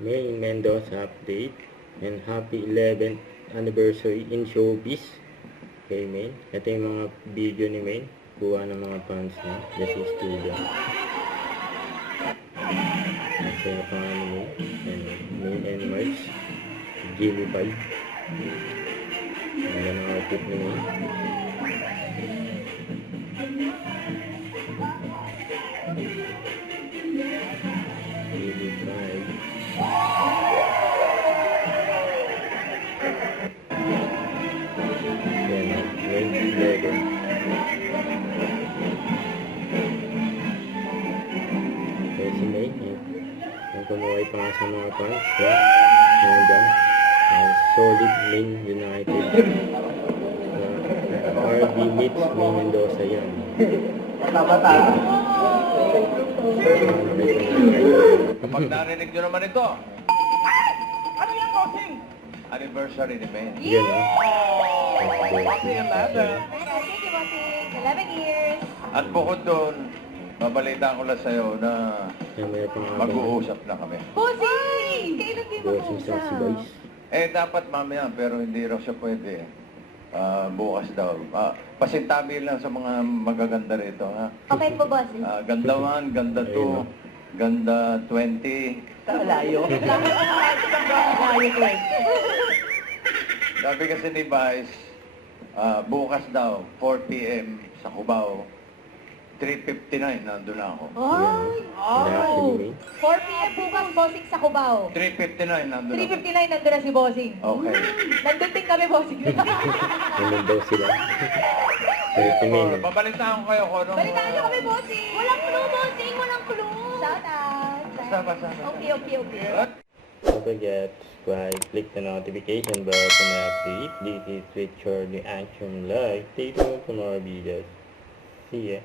May Mendoza update and happy 11th anniversary in showbiz kay Main. Ito yung mga video ni Main, kuha ng mga fans niya, just his studio. Ito yung pangalan ni Main and March, Jimmy Pie. Ang ganang outfit ni Main. Jimmy Pie. Si May, yung kumuhay pa nga sa mga fans, ngayon dyan, solid Main United. RB meets Main Mendoza yan. Kapag narinig nyo naman ito, ano yan, bossing? Anniversary ni Main. Yan Happy 11. Thank you, bossing. 11 years. At bukod doon, mabalita ko lang sa'yo na may pang mag-uusap na kami. Bossing! Kailan din bossing sa si Vice. Dapat mamaya, pero hindi raw siya pwede. Bukas daw. Pasintabi lang sa mga magaganda rito, ha? Okay po, bossing. Ganda 1, ganda 2, ganda 20. Layo. Sabi kasi ni Vice, bukas daw, 4 p.m. sa Cubao, 3:59, nandun na ako. Ay! Actually, Main. 4 p.m. bukas, bossing sa Cubao. 3:59, nandun ako. 3:59 nandun na si bossing. Okay. Nandun din kami, bossing. Naman daw sila. So, ito Main. Babalitaan ko kayo kung anong... Balitaan niyo kami, bossing. Walang clue, bossing. Walang clue. Shout out. Basta. Okay. Don't forget to subscribe, click the notification bell to my update. This is with your reaction live. Stay tuned for more videos. See ya.